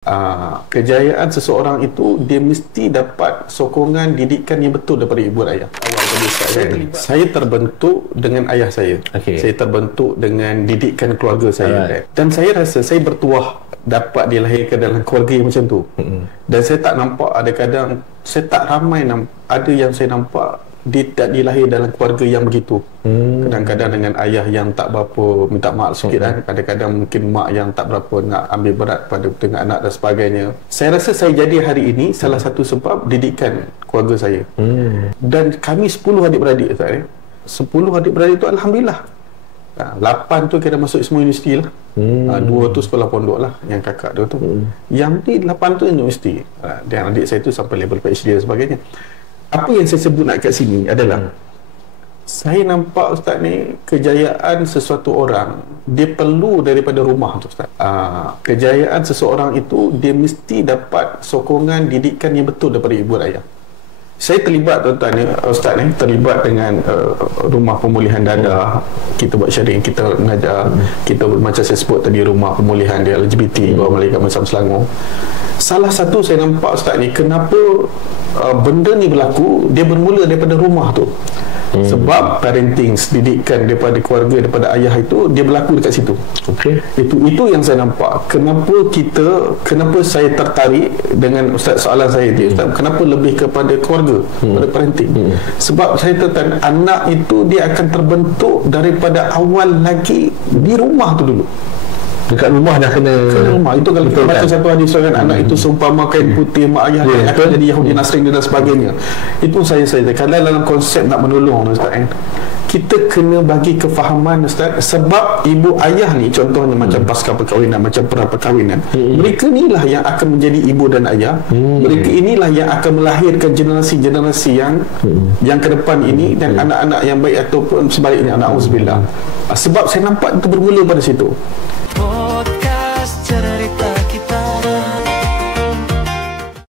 Kejayaan seseorang itu dia mesti dapat sokongan didikan yang betul daripada ibu dan ayah. Awal tadi saya terbentuk dengan ayah saya. Saya terbentuk dengan didikan keluarga saya. Dan saya rasa saya bertuah dapat dilahirkan dalam keluarga yang macam tu. Dan saya tak nampak, ada kadang saya tak ramai ada yang saya nampak dia tak dilahir dalam keluarga yang begitu. Kadang-kadang dengan ayah yang tak berapa, minta maaf sikit kan, kadang-kadang mungkin mak yang tak berapa nak ambil berat pada dengan anak dan sebagainya. Saya rasa saya jadi hari ini salah satu sebab didikan keluarga saya. Dan kami 10 adik-beradik, Ustaz, 10 adik-beradik tu Alhamdulillah. 8 tu kira masuk semua universiti lah. 2 tu sekolah pondok lah, yang kakak dia tu. Yang ni 8 tu universiti. Dan adik saya tu sampai level PhD dan sebagainya. Apa yang saya sebut nak kat sini adalah saya nampak, Ustaz, ni kejayaan sesuatu orang dia perlu daripada rumah tu, Ustaz. Kejayaan seseorang itu dia mesti dapat sokongan didikan yang betul daripada ibu dan ayah. Saya terlibat, tuan-tuan ni, Ustaz ni, terlibat dengan rumah pemulihan dadah. Kita buat sharing, kita mengajar, kita macam saya sebut tadi, rumah pemulihan dia LGBT Bawah Malaikat Masam Selangor. Salah satu saya nampak, Ustaz ni, kenapa benda ni berlaku, dia bermula daripada rumah tu. Sebab parenting, didikan daripada keluarga, daripada ayah itu, dia berlaku dekat situ. Itu yang saya nampak. Kenapa saya tertarik dengan Ustaz, soalan saya tu, Ustaz, kenapa lebih kepada keluarga, pada parenting? Sebab saya tertarik, anak itu dia akan terbentuk daripada awal lagi di rumah tu dulu. Dekat rumah dah kena rumah. Itu kalau kita baca satu hadis kan, anak itu seumpama kain putih, mak ayah dia akan jadi Yahudi, Nasrani dan sebagainya. Itu saya kalau dalam konsep nak menolong, Ustaz, kita kena bagi kefahaman, Ustaz, sebab ibu ayah ni contohnya macam pasca perkahwinan, macam pra perkahwinan, mereka inilah yang akan menjadi ibu dan ayah. Mereka inilah yang akan melahirkan generasi-generasi yang ke depan ini, dan anak-anak yang baik ataupun sebaliknya, na'udzubillah. Sebab saya nampak itu bermula pada situ.